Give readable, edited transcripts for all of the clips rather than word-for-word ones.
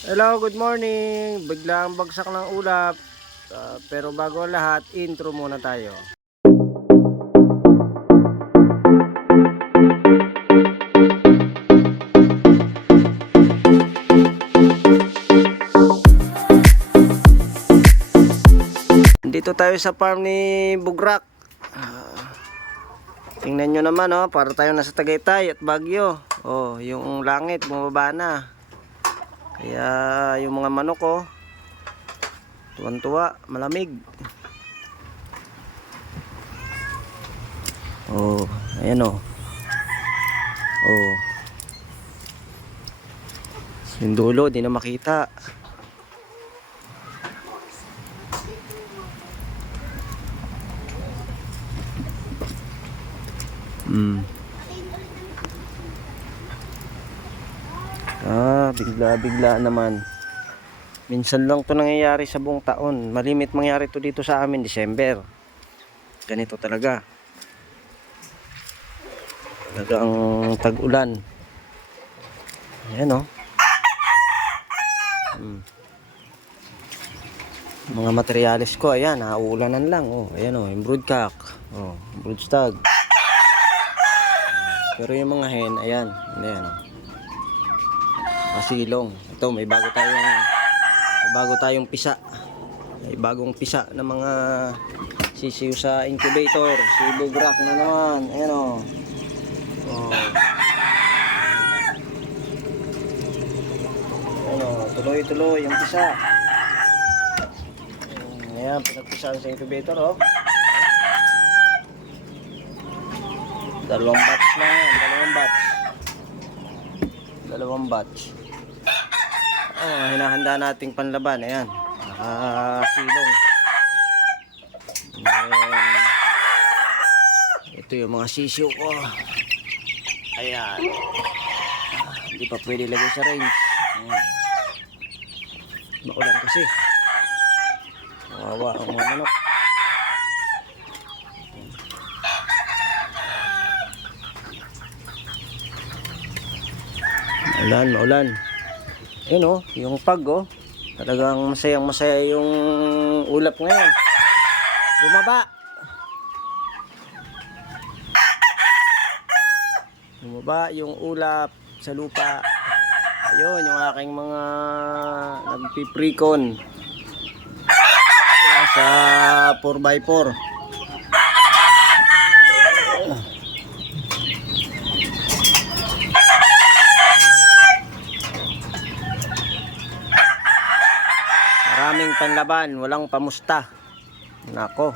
Hello, good morning. Biglang bagsak ng ulap. Pero bago ang lahat, intro muna tayo. Dito tayo sa farm ni Bugrak. Tingnan nyo naman, oh, para tayo nasa Tagaytay at Baguio. Oh, yung langit bumaba na. Kaya yung mga manok, oh, tuwan-tuwa, malamig. Oh, ayan, oh. Oh. Yung dulo, di na makita. Bigla-bigla naman. Minsan lang to nangyayari sa buong taon. Malimit mangyari to dito sa amin, December. Ganito talaga. Talagang tag-ulan. Ayan, oh. Mga materyales ko, ayan, nauulanan lang. Oh, ayan, oh, yung broodcock. Oh, broodstag. Pero yung mga hen, ayan, ayan, oh. Masilong. Ito, may bago tayong pisa. May bagong pisa na mga sisiw sa incubator. Si Bugrak na naman. Ayan, oh. Oh. Ayan, oh, tuloy-tuloy yung pisa. Ayan, pinagpisaan sa incubator, oh. Dalawang batch na yan, dalawang batch. Oh, hinahanda nating panlaban, ayan. Nakasilong. Ito yung mga sisiw ko. Ayan. Hindi pa pwede lagay sa range. Ayan. Maulan kasi. Kawawa ang mga manok. Maulan. Ayun, oh, yung pag, oh. Talagang masaya yung ulap ngayon. Bumaba yung ulap sa lupa. Ayun, yung aking mga nagpiprecon sa 4x4. Maraming panlaban, walang pamusta. Nako.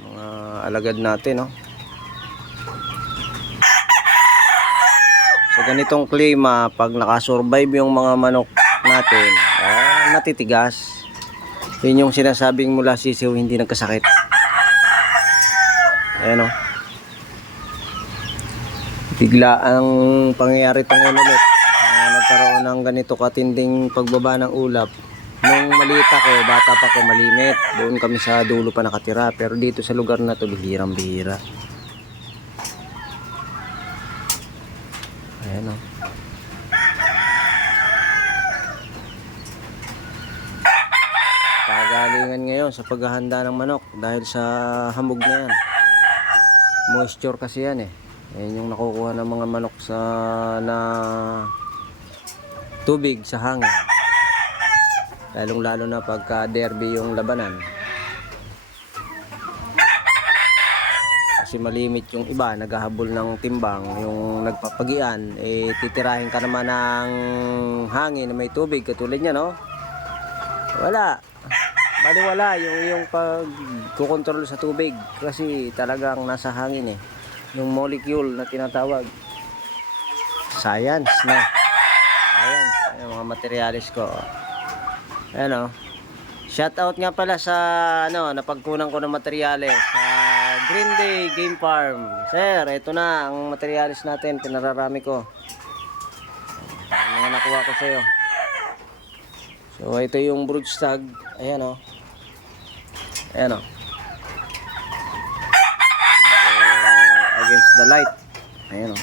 Mga alagad natin, oh. Sa ganitong klima, pag nakasurvive yung mga manok natin, matitigas. Yun yung sinasabing mula sisiw hindi nagkasakit. Ayan, oh. Bigla ang pangyayari itong ulit. Nagkaroon ng ganito katinding pagbaba ng ulap. Nung maliit ako, bata pa ako, malimit. Doon kami sa dulo pa nakatira. Pero dito sa lugar na to, bihirang-bihira. Ayan, oh. Pagalingan ngayon sa paghahanda ng manok dahil sa hamog na yan. Moisture kasi yan, eh. Ayan yung nakukuha ng mga manok sa tubig sa hangin. Lalong lalo na pagka derby yung labanan. Kasi malimit yung iba, naghahabol ng timbang. Yung nagpapagian, titirahin ka naman ng hangin na may tubig katulad niya, no? Wala. Baliwala yung pagkukontrol sa tubig. Kasi talagang nasa hangin, eh. Yung molecule na tinatawag. Science, no? Ayan, mga materyales ko. Ayan, oh. Shout out nga pala sa napagkunan ko ng materyales sa Green Day Game Farm. Sir, ito na ang materyales natin, pinararami ko. Ang mga nakuha ko sa iyo. So ito yung broodstag. Ayan, oh. Ayan, oh. Against the light. Ayan, oh.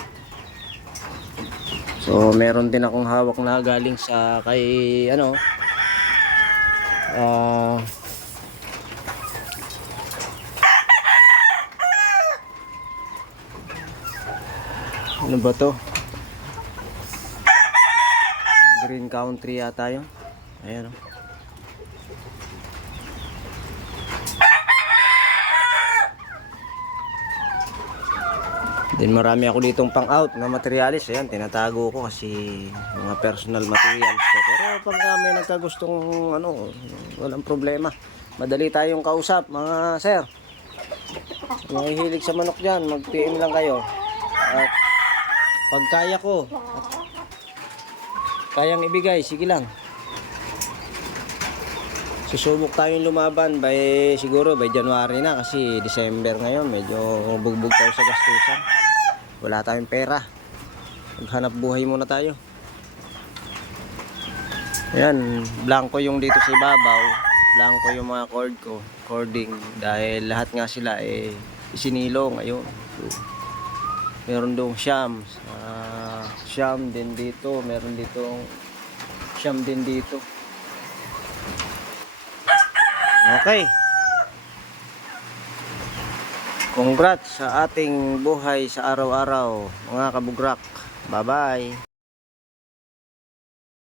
So meron din akong hawak na galing sa kay ano ano ba to? Green Country yata yun. Ayan o. Then marami ako ditong pang out na materialis. Ayan, tinatago ko kasi mga personal materials ko. Pero pag may nagkagustong ano, walang problema. Madali tayong kausap mga sir. Mga hilig sa manok dyan, mag-PM lang kayo. At pag kaya ko, kayang ibigay, sige lang. Susubok tayong lumaban siguro by January na kasi December ngayon, medyo bugbog tayo sa gastusan. Wala tayong pera. Maghanap buhay muna tayo. Ayan, blanco yung dito sa ibabaw. Blanco yung mga cord ko, cording. Dahil lahat nga sila isinilong. Ayun. So, meron doong siyam. Siyam din dito. Meron ditong siyam din dito. Okay. Congrats sa ating buhay sa araw-araw, mga kabugrak. Bye-bye.